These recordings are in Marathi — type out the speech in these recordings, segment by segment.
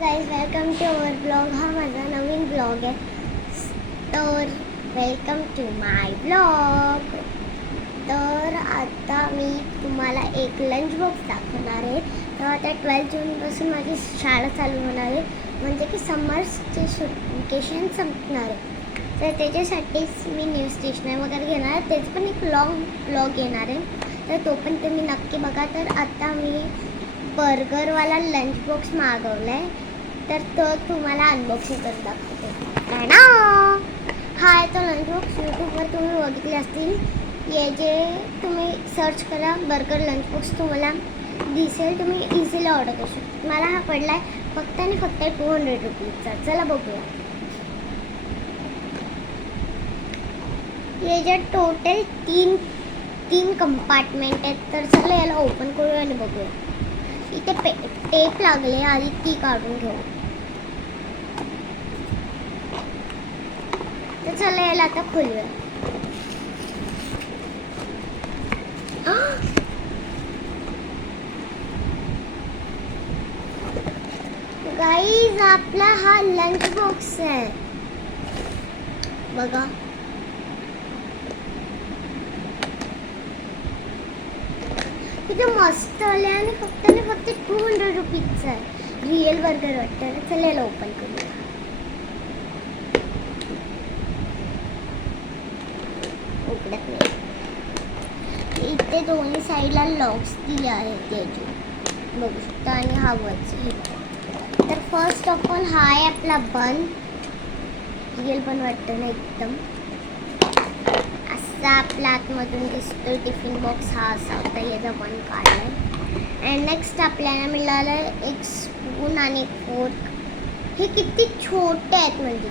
Guys welcome to our blog. हा माझा नवीन ब्लॉग आहे. तर वेलकम टू माय ब्लॉग. तर आता मी तुम्हाला एक लंच बॉक्स दाखवणार आहे. तर आता 12 जूनपासून माझी शाळा चालू होणार आहे, म्हणजे की समर्सचे वेकेशन संपणार आहे. तर त्याच्यासाठीच मी न्यू स्टेशनरी वगैरे घेणार आहे. त्याचं पण एक लॉंग ब्लॉग येणार आहे, तर तो पण तुम्ही नक्की बघा. तर आता मी बर्गरवाला लंच बॉक्स मागवला आहे, तर तो तुम्हाला अनबॉक्सिंग करून दाखवते. हा आहे तो लंच बॉक्स. यूट्यूबवर तुम्ही बघितले असतील. हे जे तुम्ही सर्च करा बर्गर लंच बॉक्स, तुम्हाला दिसेल. तुम्ही इझिली ऑर्डर करू शकता. मला हा पडला आहे फक्त आणि फक्त 200 रुपीजचा. चला बघूया. हे जे टोटल तीन कंपार्टमेंट आहेत. तर चला याला ओपन करूया आणि बघूया. इथे टेप लागले, आधी ती काढून घेऊ. तर चला याला आता खोलूया. गाईज आपला हा लंच बॉक्स आहे बघा. किती मस्त आले आणि फक्त 200 रुपीजचा आहे. रिअल बर्गर वाटतं. चला याला ओपन करूया. उघडत नाही. इथे दोन्ही साईडला लॉक्स दिले आहेत त्याचे, बघू शकता. आणि हा वरचा. तर फर्स्ट ऑफ ऑल हा आहे आपला बन. रिअल बन वाटतं ना एकदम. असा आपला आतमधून दिसतो टिफिन बॉक्स. हा असा होता, याचा बन काढलाय. अँड नेक्स्ट आपल्याला मिळालं एक स्पून आणि एक फोर्क. हे किती छोटे आहेत म्हणजे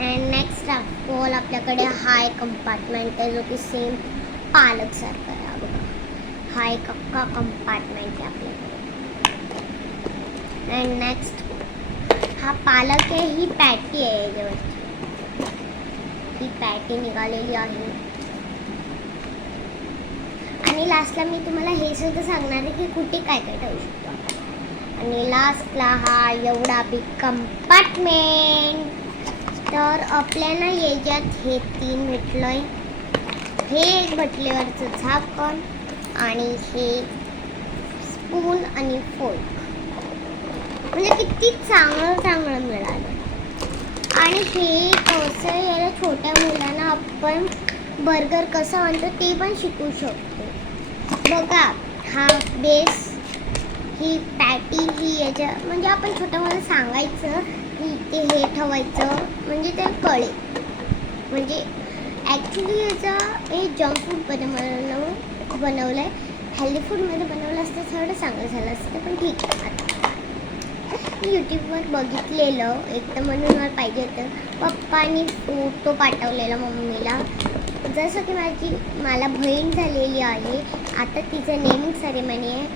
अँड नेक्स्ट ऑफ ऑल आपल्याकडे हा एक कंपार्टमेंट आहे, जो की सेम पालक सारखा आहे. बघा, हा एक अख्खा कंपार्टमेंट आहे आपल्याकडे. अँड नेक्स्ट हा पालक आहे. ही पॅटी आहे याच्यावरती. ही पॅटी निघालेली आहे. आणि लास्टला मी तुम्हाला हे सुद्धा सांगणार आहे की कुठे काय काय ठेवू शकतो. आणि लास्टला हा एवढा बिग कंपार्टमेंट. तर आपल्याला याच्यात हे 3 भेटलंय. हे एक बटलेवरचं झाकण आणि हे स्पून आणि फोर्क. म्हणजे किती चांगलं मिळालं. आणि हे कसं याला छोट्या मुलांना आपण बर्गर कसं आणतो ते पण शिकू शकतो. बघा, हा बेस, ही पॅटी, ही याच्या म्हणजे आपण छोट्या मुलांना सांगायचं की ते हे ठेवायचं, म्हणजे ते कळेल. म्हणजे ॲक्च्युली याचा हे जंक फूडमध्ये बनवलं आहे. हेल्दी फूडमध्ये बनवलं असतं थोडं चांगलं झालं असतं, पण ठीक आहे. आता मी यूट्यूबवर बघितलेलं एकदम, म्हणून मला पाहिजे होतं. पप्पानी फोटो पाठवलेला मम्मीला. जसं की मला बहीण झालेली आहे आता, तिचं नेमिंग सेरेमनी आहे,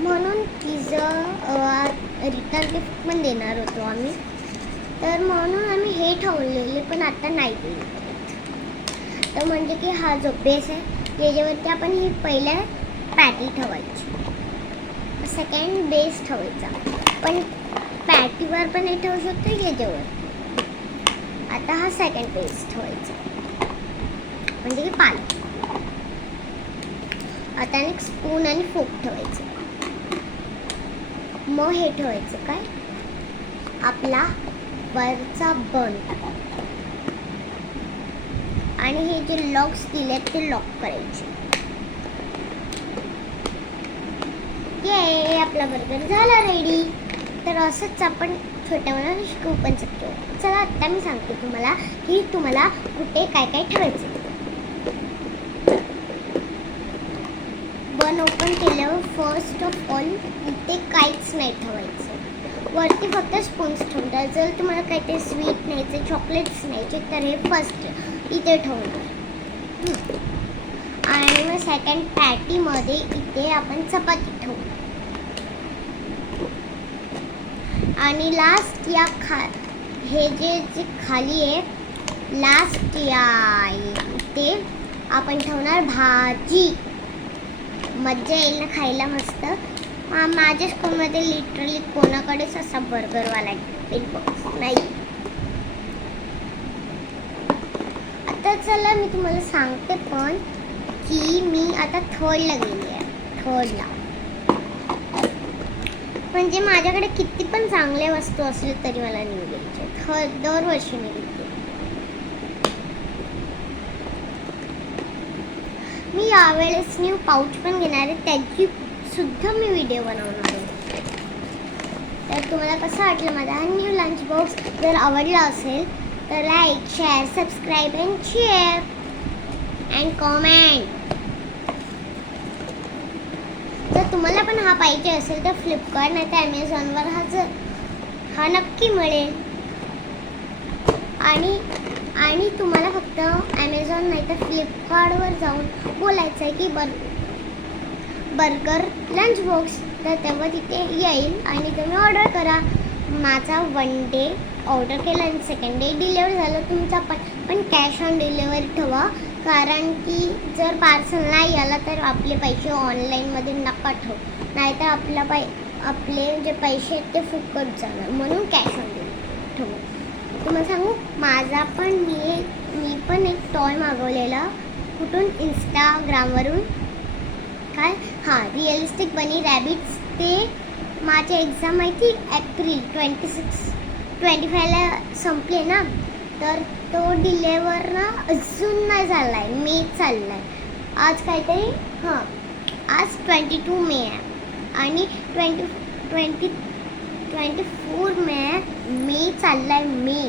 म्हणून तिचं रिटर्न गिफ्ट पण देणार होतो आम्ही. तर म्हणून आम्ही हे ठेवलेले, पण आता नाही दिले. तर म्हणजे की हा जो बेस आहे याच्यावरती आपण ही पहिल्या पॅटी ठेवायची, सेकंड बेस ठेवायचा. पण पॅटीवर पण हे ठेवू शकतो याच्यावर. आता हा सेकंड बेस ठेवायचा, म्हणजे की पालक. आता एक स्पून आणि फोक ठेवायचं. मग हे ठेवायचं काय, आपला वरचा बन. आणि हे जे लॉक्स दिलेत ते लॉक करायचे. ये आपला बर्गर झाला रेडी. तर असंच आपण छोट्या मुलांना शिकवू पण शकतो. चला आता मी सांगते तुम्हाला की तुम्हाला कुठे काय काय ठेवायचं. बन ओपन केल्यावर फर्स्ट ऑफ ऑल इथे काहीच नाही ठेवायचं. वरती फक्त स्पून्स ठेवतात. जर तुम्हाला काहीतरी स्वीट न्यायचे, चॉकलेट्स न्यायचे, तर हे फर्स्ट इथे ठेवणार. आणि मग सेकंड पॅटीमध्ये इथे आपण चपाती ठेवू. आणि लास्ट या हे जे खाली आहे, लास्ट या इथे आपण ठेवणार भाजी. मज्जा येईल ना खायला मस्त. माझ्या स्कूलमध्ये लिटरली कोणाकडेच असा बर्गरवाला बिग बॉक्स नाही. आता चला मी तुम्हाला सांगते पण की मी आता थर्डला गेली आहे. थर्डला म्हणजे माझ्याकडे किती पण चांगल्या वस्तू असले तरी मला न्यू घ्यायचे. दरवर्षी मी घेते. मी यावेळेस न्यू पाऊच पण घेणार आहे, त्याची सुद्धा मी व्हिडिओ बनवणार आहे. तर तुम्हाला कसं वाटलं माझा हा न्यू लंच बॉक्स? जर आवडला असेल तर like, share, subscribe and share and comment. जर तुम्हाला पण हा पाहिजे असेल तर फ्लिपकार्ट नाही तर ॲमेझॉनवर हा नक्की मिळेल. आणि तुम्हाला फक्त ॲमेझॉन नाही तर फ्लिपकार्टवर जाऊन बोलायचं आहे की बर्गर लंच बॉक्स, तर तेव्हा तिथे येईल आणि तुम्ही ऑर्डर करा. माझा 1 डे ऑर्डर केला आणि 2nd डे डिलेवर झालं तुमचा पण कॅश ऑन डिलेवरी ठेवा, कारण की जर पार्सल नाही आला तर आपले पैसे ऑनलाईनमध्ये नका ठेवू, नाहीतर आपले जे पैसे आहेत ते फुकट जाणार. म्हणून कॅश ऑन डिलेवरी ठेवू. तुम्हाला सांगू माझा पण मी पण एक टॉय मागवलेला कुठून, इंस्टाग्रामवरून. काय रिअलिस्टिक बनी रॅबिट्स. ते माझी एक्झाम माहिती एप्रिल 25ला संपले ना, तर तो डिलेवर ना अजून नाही झाला आहे. मे चालला आहे आज काहीतरी. आज 22 मे आहे आणि 24 मे चालला आहे. मे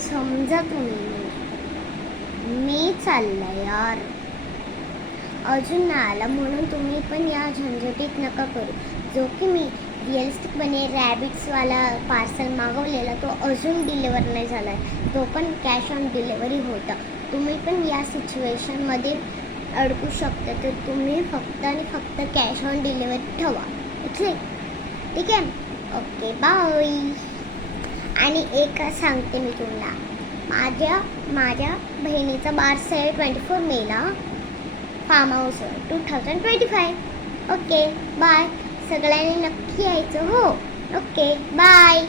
समजा तुम्ही, मे चालला आहे यार, अजून नाही आला. म्हणून तुम्ही पण या झंझटीत नका करू. जो की मी रिअलिस्टिक बने रॅबिट्सवाला पार्सल मागवलेला तो अजून डिलेवर नाही झाला आहे, तो पण कॅश ऑन डिलेवरी होता. तुम्ही पण या सिच्युएशनमध्ये अडकू शकता, तर तुम्ही फक्त आणि फक्त कॅश ऑन डिलेवरी ठेवा. ठीक आहे. Okay bye. आणि एक सांगते मी तुम्हाला, माझ्या बहिणीचा बारसा आहे 24 मेला फार्म हाऊस 2025. Okay bye. सगळ्यांनी नक्की यायचं. हो ओके बाय.